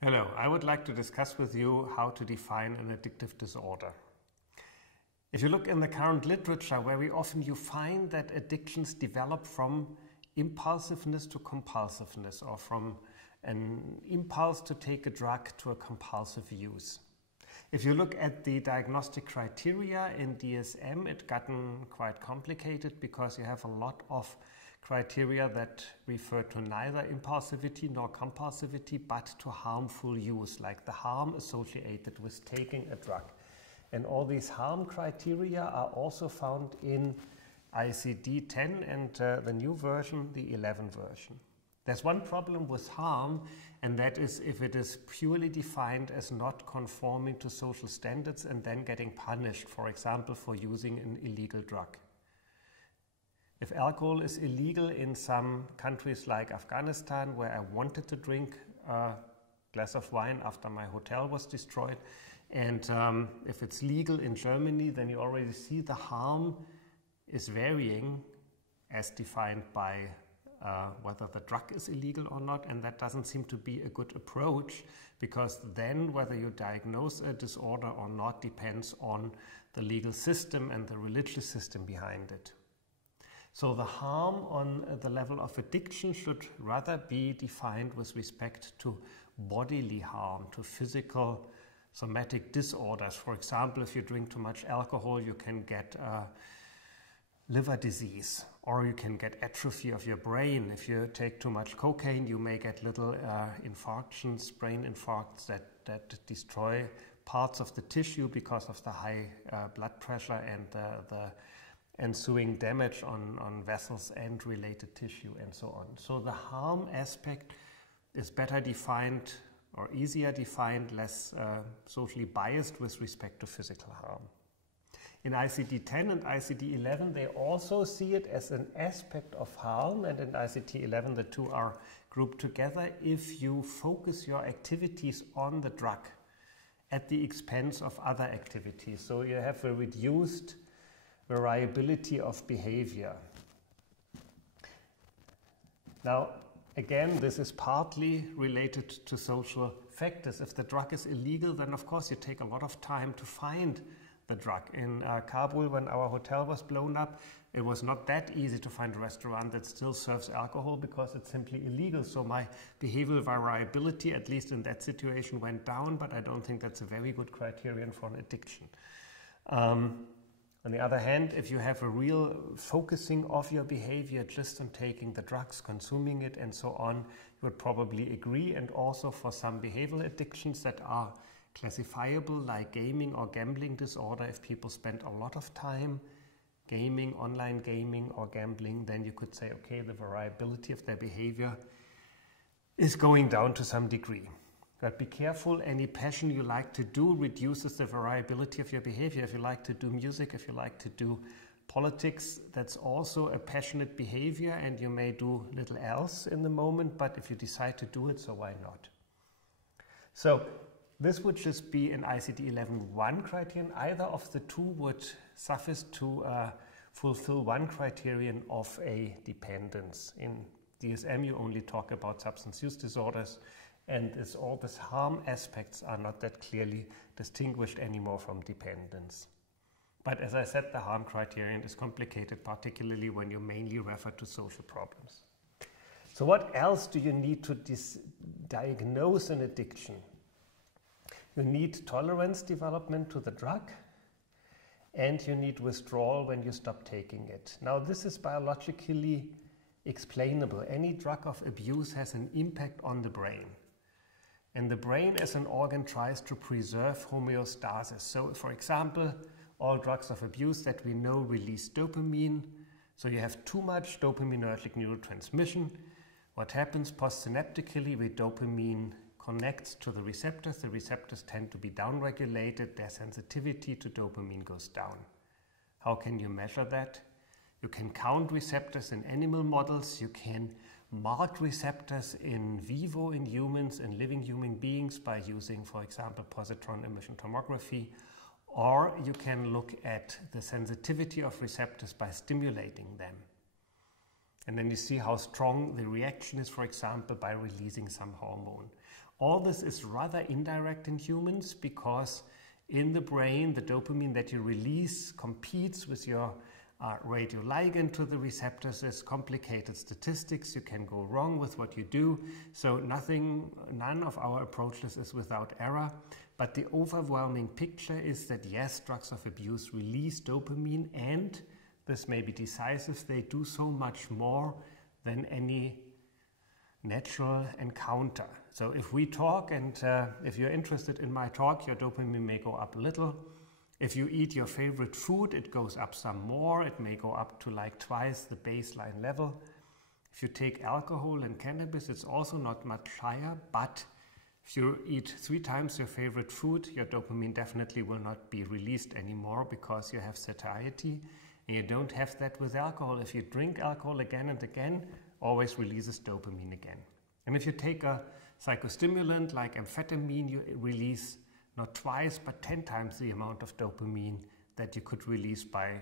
Hello, I would like to discuss with you how to define an addictive disorder. If you look in the current literature, very often you find that addictions develop from impulsiveness to compulsiveness, or from an impulse to take a drug to a compulsive use. If you look at the diagnostic criteria in DSM, it's gotten quite complicated because you have a lot of criteria that refer to neither impulsivity nor compulsivity, but to harmful use, like the harm associated with taking a drug. And all these harm criteria are also found in ICD-10 and the new version, the 11 version. There's one problem with harm, and that is if it is purely defined as not conforming to social standards and then getting punished, for example, for using an illegal drug. If alcohol is illegal in some countries like Afghanistan, where I wanted to drink a glass of wine after my hotel was destroyed, and if it's legal in Germany, then you already see the harm is varying as defined by whether the drug is illegal or not, and that doesn't seem to be a good approach, because then whether you diagnose a disorder or not depends on the legal system and the religious system behind it. So the harm on the level of addiction should rather be defined with respect to bodily harm, to physical somatic disorders. For example, if you drink too much alcohol, you can get liver disease, or you can get atrophy of your brain. If you take too much cocaine, you may get little infarctions, brain infarcts that destroy parts of the tissue because of the high blood pressure and the ensuing damage on vessels and related tissue and so on. So the harm aspect is better defined or easier defined, less socially biased with respect to physical harm. In ICD-10 and ICD-11, they also see it as an aspect of harm, and in ICD-11 the two are grouped together if you focus your activities on the drug at the expense of other activities. So you have a reduced variability of behavior. Now, again, this is partly related to social factors. If the drug is illegal, then of course you take a lot of time to find the drug. In Kabul, when our hotel was blown up, it was not that easy to find a restaurant that still serves alcohol because it's simply illegal. So my behavioral variability, at least in that situation, went down, but I don't think that's a very good criterion for an addiction. On the other hand, if you have a real focusing of your behavior just on taking the drugs, consuming it, and so on, you would probably agree. And also for some behavioral addictions that are classifiable, like gaming or gambling disorder, if people spend a lot of time gaming, online gaming or gambling, then you could say, okay, the variability of their behavior is going down to some degree. But be careful, any passion you like to do reduces the variability of your behavior. If you like to do music, if you like to do politics, that's also a passionate behavior, and you may do little else in the moment, but if you decide to do it, so why not? So this would just be an ICD-11 one criterion. Either of the two would suffice to fulfill one criterion of a dependence. In DSM, you only talk about substance use disorders, and all these harm aspects are not that clearly distinguished anymore from dependence. But as I said, the harm criterion is complicated, particularly when you mainly refer to social problems. So what else do you need to diagnose an addiction? You need tolerance development to the drug, and you need withdrawal when you stop taking it. Now, this is biologically explainable. Any drug of abuse has an impact on the brain. And the brain as an organ tries to preserve homeostasis. So, for example, all drugs of abuse that we know release dopamine. So you have too much dopaminergic neurotransmission. What happens postsynaptically with dopamine connects to the receptors tend to be downregulated, their sensitivity to dopamine goes down. How can you measure that? You can count receptors in animal models, you can mark receptors in vivo in humans and living human beings by using, for example, positron emission tomography, or you can look at the sensitivity of receptors by stimulating them. And then you see how strong the reaction is, for example, by releasing some hormone. All this is rather indirect in humans because in the brain, the dopamine that you release competes with your radioligand to the receptors. There's complicated statistics. You can go wrong with what you do. So none of our approaches is without error. But the overwhelming picture is that yes, drugs of abuse release dopamine, and this may be decisive, they do so much more than any natural encounter. So if we talk and if you're interested in my talk, your dopamine may go up a little. If you eat your favorite food, it goes up some more. It may go up to like twice the baseline level. If you take alcohol and cannabis, it's also not much higher, but if you eat 3 times your favorite food, your dopamine definitely will not be released anymore because you have satiety, and you don't have that with alcohol. If you drink alcohol again and again, always releases dopamine again. And if you take a psychostimulant like amphetamine, you release not twice, but 10 times the amount of dopamine that you could release by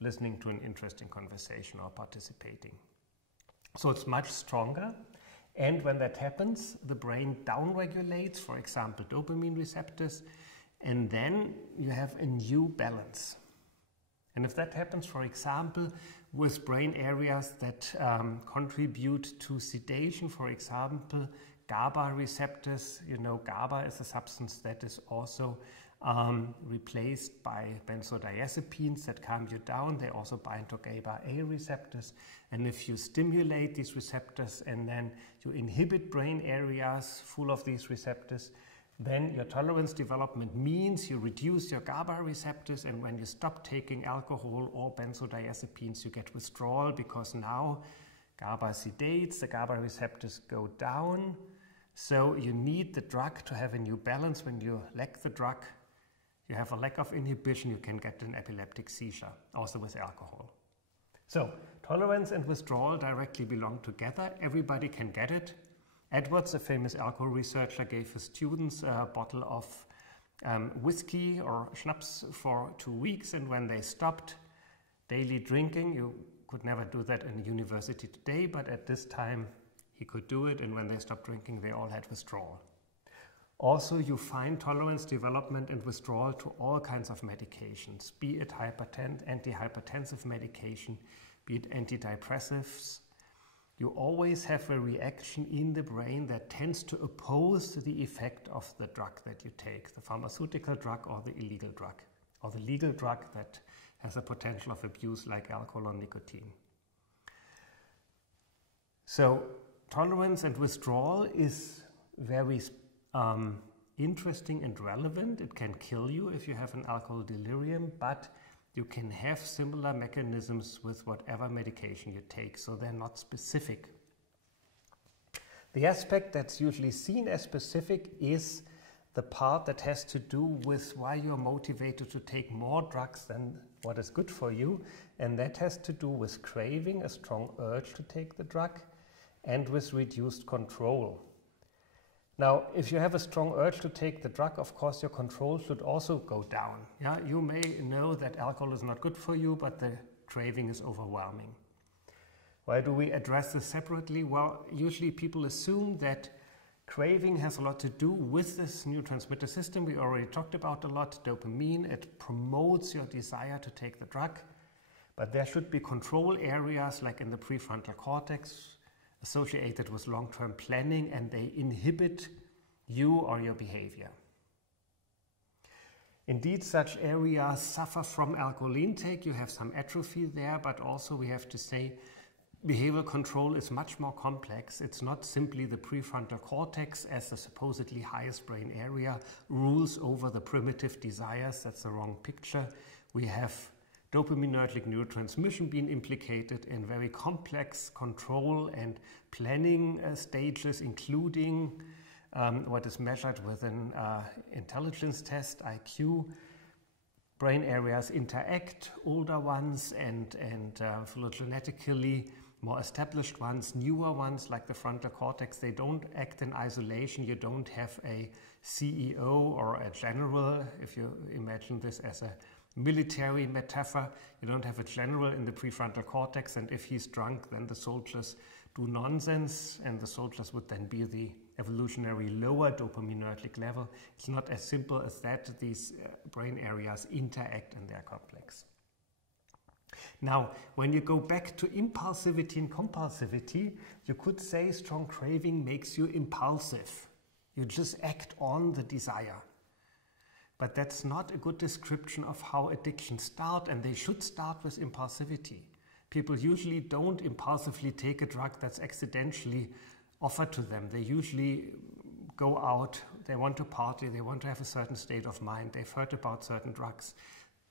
listening to an interesting conversation or participating. So it's much stronger. And when that happens, the brain downregulates, for example, dopamine receptors, and then you have a new balance. And if that happens, for example, with brain areas that contribute to sedation, for example, GABA receptors, you know, GABA is a substance that is also replaced by benzodiazepines that calm you down. They also bind to GABA A receptors. And if you stimulate these receptors and then you inhibit brain areas full of these receptors, then your tolerance development means you reduce your GABA receptors, and when you stop taking alcohol or benzodiazepines, you get withdrawal because now GABA sedates, the GABA receptors go down. So you need the drug to have a new balance. When you lack the drug, you have a lack of inhibition, you can get an epileptic seizure, also with alcohol. So tolerance and withdrawal directly belong together. Everybody can get it. Edwards, a famous alcohol researcher, gave his students a bottle of whiskey or schnapps for 2 weeks, and when they stopped daily drinking, you could never do that in a university today, but at this time he could do it, and when they stopped drinking, they all had withdrawal. Also, you find tolerance development and withdrawal to all kinds of medications, be it antihypertensive medication, be it antidepressives. You always have a reaction in the brain that tends to oppose the effect of the drug that you take, the pharmaceutical drug or the illegal drug, or the legal drug that has a potential of abuse like alcohol or nicotine. So tolerance and withdrawal is very interesting and relevant. It can kill you if you have an alcohol delirium, but you can have similar mechanisms with whatever medication you take, so they're not specific. The aspect that's usually seen as specific is the part that has to do with why you're motivated to take more drugs than what is good for you, and that has to do with craving, a strong urge to take the drug, and with reduced control. Now, if you have a strong urge to take the drug, of course, your control should also go down. Yeah, you may know that alcohol is not good for you, but the craving is overwhelming. Why do we address this separately? Well, usually people assume that craving has a lot to do with this neurotransmitter system we already talked about a lot, dopamine. It promotes your desire to take the drug, but there should be control areas like in the prefrontal cortex, associated with long-term planning, and they inhibit you or your behavior. Indeed, such areas suffer from alcohol intake. You have some atrophy there, but also we have to say behavioral control is much more complex. It's not simply the prefrontal cortex as the supposedly highest brain area rules over the primitive desires. That's the wrong picture. We have dopaminergic neurotransmission being implicated in very complex control and planning stages, including what is measured with an intelligence test, IQ. Brain areas interact, older ones and phylogenetically more established ones, newer ones like the frontal cortex, they don't act in isolation. You don't have a CEO or a general, if you imagine this as a military metaphor. You don't have a general in the prefrontal cortex, and if he's drunk, then the soldiers do nonsense, and the soldiers would then be the evolutionary lower dopaminergic level. It's not as simple as that. These brain areas interact and they're complex. Now, when you go back to impulsivity and compulsivity, you could say strong craving makes you impulsive. You just act on the desire. But that's not a good description of how addictions start, and they should start with impulsivity. People usually don't impulsively take a drug that's accidentally offered to them. They usually go out, they want to party, they want to have a certain state of mind, they've heard about certain drugs,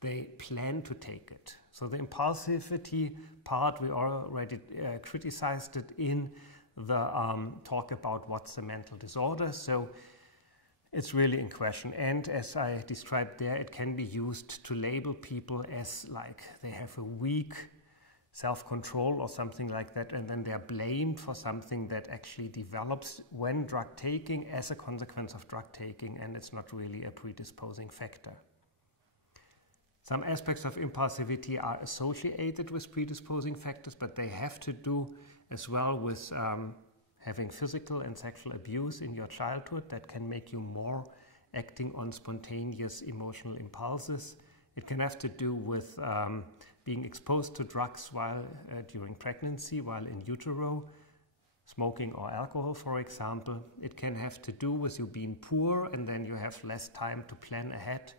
they plan to take it. So the impulsivity part, we already criticized it in the talk about what's the mental disorder. So it's really in question. And as I described there, it can be used to label people as like they have a weak self-control or something like that, and then they're blamed for something that actually develops when drug taking as a consequence of drug taking, and it's not really a predisposing factor. Some aspects of impulsivity are associated with predisposing factors, but they have to do as well with having physical and sexual abuse in your childhood that can make you more acting on spontaneous emotional impulses. It can have to do with being exposed to drugs while during pregnancy, while in utero, smoking or alcohol, for example. It can have to do with you being poor and then you have less time to plan ahead.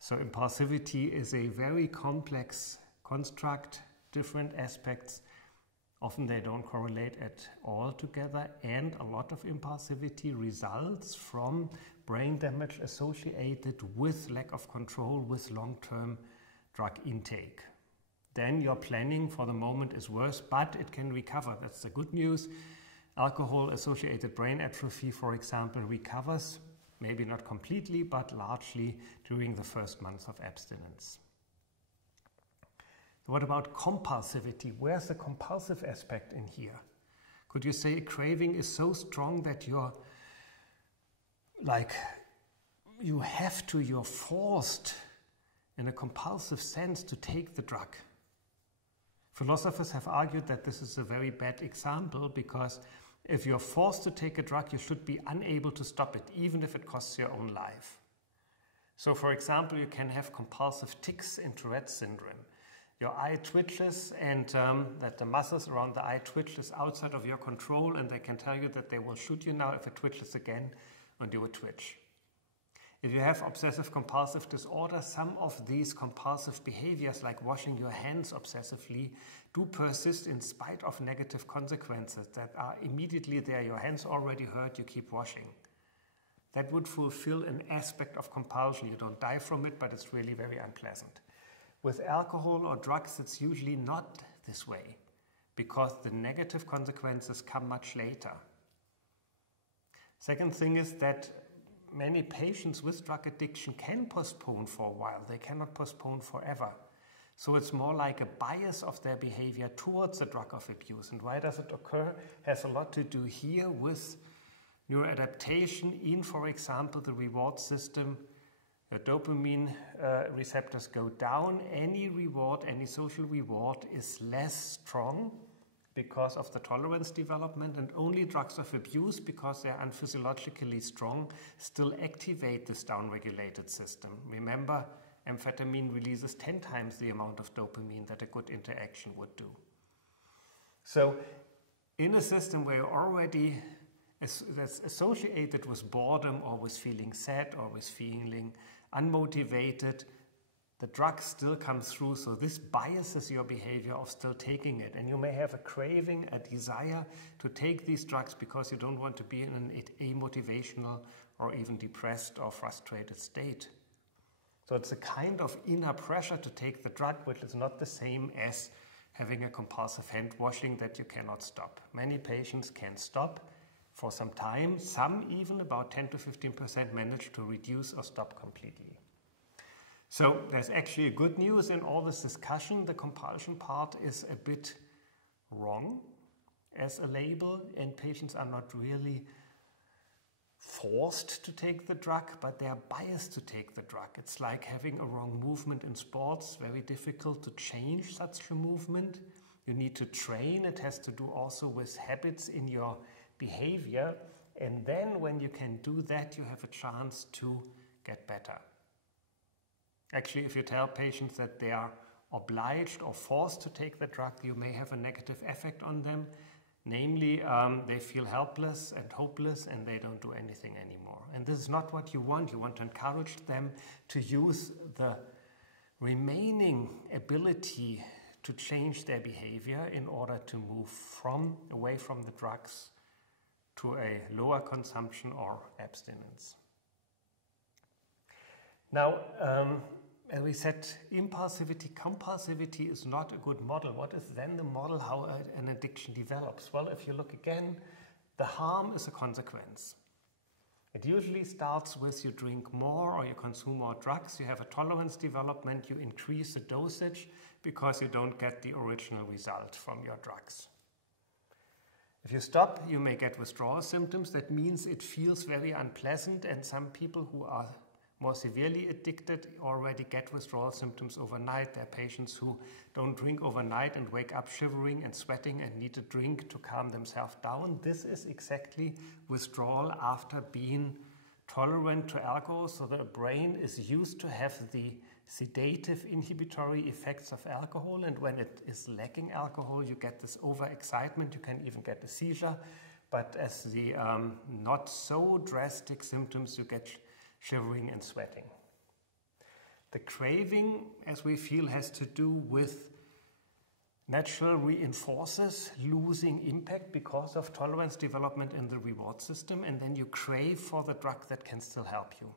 So impulsivity is a very complex construct, different aspects. Often they don't correlate at all together, and a lot of impulsivity results from brain damage associated with lack of control with long-term drug intake. Then your planning for the moment is worse, but it can recover. That's the good news. Alcohol-associated brain atrophy, for example, recovers, maybe not completely, but largely during the first months of abstinence. What about compulsivity? Where's the compulsive aspect in here? Could you say a craving is so strong that you're forced in a compulsive sense to take the drug? Philosophers have argued that this is a very bad example because if you're forced to take a drug, you should be unable to stop it, even if it costs your own life. So, for example, you can have compulsive tics in Tourette's syndrome. Your eye twitches and that the muscles around the eye twitches outside of your control, and they can tell you that they will shoot you now if it twitches again, and you will twitch. If you have obsessive compulsive disorder, some of these compulsive behaviors like washing your hands obsessively do persist in spite of negative consequences that are immediately there. Your hands already hurt, you keep washing. That would fulfill an aspect of compulsion. You don't die from it, but it's really very unpleasant. With alcohol or drugs, it's usually not this way because the negative consequences come much later. Second thing is that many patients with drug addiction can postpone for a while. They cannot postpone forever. So it's more like a bias of their behavior towards the drug of abuse. And why does it occur? Has a lot to do here with neuroadaptation in, for example, the reward system. The dopamine receptors go down. Any reward, any social reward is less strong because of the tolerance development, and only drugs of abuse, because they're unphysiologically strong, still activate this downregulated system. Remember, amphetamine releases 10 times the amount of dopamine that a good interaction would do. So in a system where you're already that's associated with boredom or with feeling sad or with feeling unmotivated, the drug still comes through, so this biases your behavior of still taking it. And you may have a craving, a desire to take these drugs because you don't want to be in an amotivational or even depressed or frustrated state. So it's a kind of inner pressure to take the drug, which is not the same as having a compulsive hand washing that you cannot stop. Many patients can stop for some time. Some, even about 10 to 15%, manage to reduce or stop completely. So there's actually good news in all this discussion. The compulsion part is a bit wrong as a label, and patients are not really forced to take the drug, but they are biased to take the drug. It's like having a wrong movement in sports, very difficult to change such a movement. You need to train. It has to do also with habits in your behavior. And then when you can do that, you have a chance to get better. Actually, if you tell patients that they are obliged or forced to take the drug, you may have a negative effect on them. Namely, they feel helpless and hopeless and they don't do anything anymore. And this is not what you want. You want to encourage them to use the remaining ability to change their behavior in order to move away from the drugs to a lower consumption or abstinence. Now, as we said, impulsivity, compulsivity is not a good model. What is then the model how an addiction develops? Well, if you look again, the harm is a consequence. It usually starts with you drink more or you consume more drugs, you have a tolerance development, you increase the dosage because you don't get the original result from your drugs. If you stop, you may get withdrawal symptoms. That means it feels very unpleasant, and some people who are more severely addicted already get withdrawal symptoms overnight. There are patients who don't drink overnight and wake up shivering and sweating and need a drink to calm themselves down. This is exactly withdrawal after being tolerant to alcohol. So the brain is used to have the sedative inhibitory effects of alcohol, and when it is lacking alcohol, you get this overexcitement. You can even get a seizure, but as the not so drastic symptoms, you get shivering and sweating. The craving, as we feel, has to do with natural reinforcers losing impact because of tolerance development in the reward system, and then you crave for the drug that can still help you.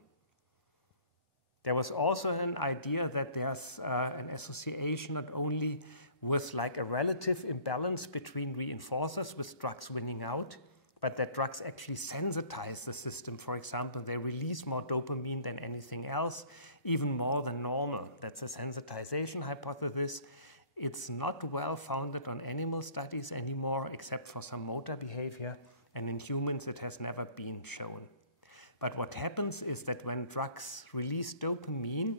There was also an idea that there's an association not only with like a relative imbalance between reinforcers with drugs winning out, but that drugs actually sensitize the system. For example, they release more dopamine than anything else, even more than normal. That's a sensitization hypothesis. It's not well founded on animal studies anymore, except for some motor behavior, and in humans it has never been shown. But what happens is that when drugs release dopamine,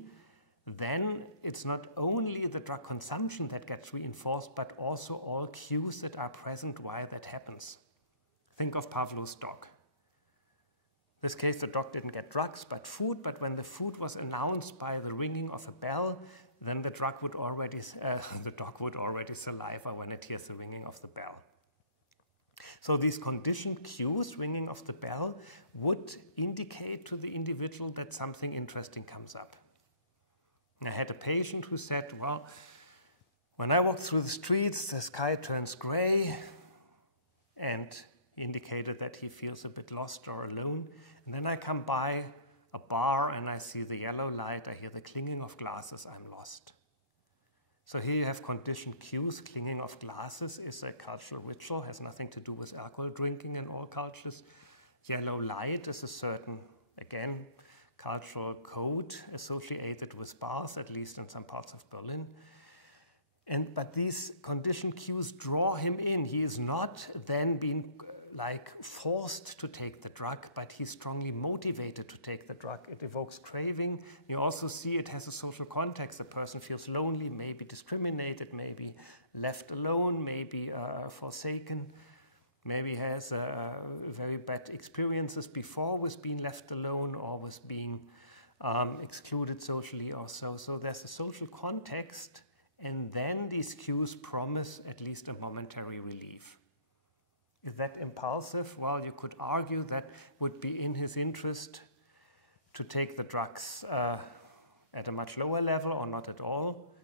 then it's not only the drug consumption that gets reinforced, but also all cues that are present while that happens. Think of Pavlov's dog. In this case, the dog didn't get drugs, but food. But when the food was announced by the ringing of a bell, then the dog would already saliva when it hears the ringing of the bell. So these conditioned cues, ringing of the bell, would indicate to the individual that something interesting comes up. I had a patient who said, well, when I walk through the streets, the sky turns gray, and he indicated that he feels a bit lost or alone. And then I come by a bar and I see the yellow light, I hear the clinging of glasses, I'm lost. So here you have conditioned cues. Clinging of glasses is a cultural ritual, has nothing to do with alcohol drinking in all cultures. Yellow light is a certain, again, cultural code associated with bars, at least in some parts of Berlin. But these conditioned cues draw him in. He is not then being forced to take the drug, but he's strongly motivated to take the drug. It evokes craving. You also see it has a social context. The person feels lonely, maybe discriminated, maybe left alone, maybe forsaken, maybe has very bad experiences before with being left alone or with being excluded socially or so. So there's a social context, and then these cues promise at least a momentary relief. Is that impulsive? Well, you could argue that would be in his interest to take the drugs at a much lower level or not at all.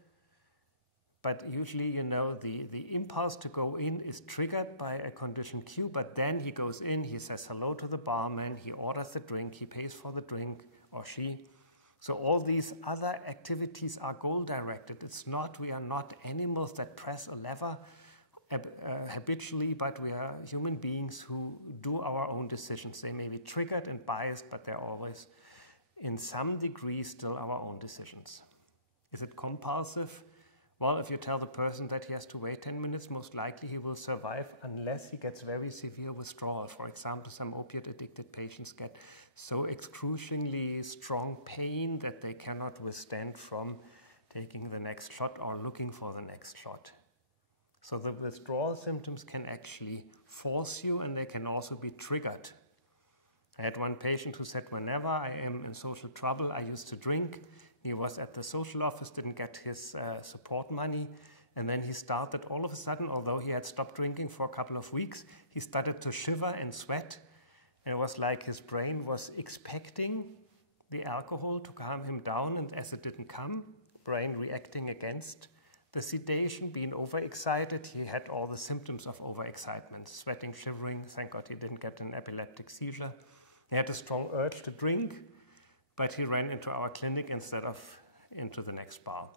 But usually, the impulse to go in is triggered by a conditioned cue, but then he goes in, he says hello to the barman, he orders the drink, he pays for the drink, or she. So all these other activities are goal-directed. We are not animals that press a lever habitually, but we are human beings who do our own decisions. They may be triggered and biased, but they're always, in some degree, still our own decisions. Is it compulsive? Well, if you tell the person that he has to wait 10 minutes, most likely he will survive unless he gets very severe withdrawal. For example, some opiate-addicted patients get so excruciatingly strong pain that they cannot withstand from taking the next shot or looking for the next shot. So the withdrawal symptoms can actually force you, and they can also be triggered. I had one patient who said, whenever I am in social trouble, I used to drink. He was at the social office, didn't get his support money, and then he started all of a sudden, although he had stopped drinking for a couple of weeks, he started to shiver and sweat, and it was like his brain was expecting the alcohol to calm him down, and as it didn't come, brain reacting against the sedation, being overexcited. He had all the symptoms of overexcitement, sweating, shivering. Thank God he didn't get an epileptic seizure. He had a strong urge to drink, but he ran into our clinic instead of into the next bar.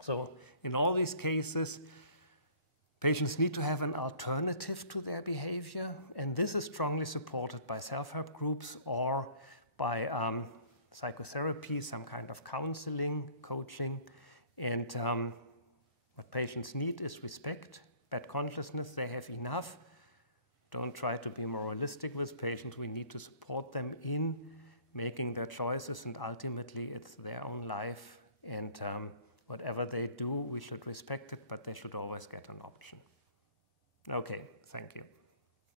So in all these cases, patients need to have an alternative to their behavior, and this is strongly supported by self-help groups or by psychotherapy, some kind of counseling, coaching. And what patients need is respect, bad consciousness, they have enough. Don't try to be moralistic with patients. We need to support them in making their choices, and ultimately it's their own life, and whatever they do, we should respect it, but they should always get an option. Okay, thank you.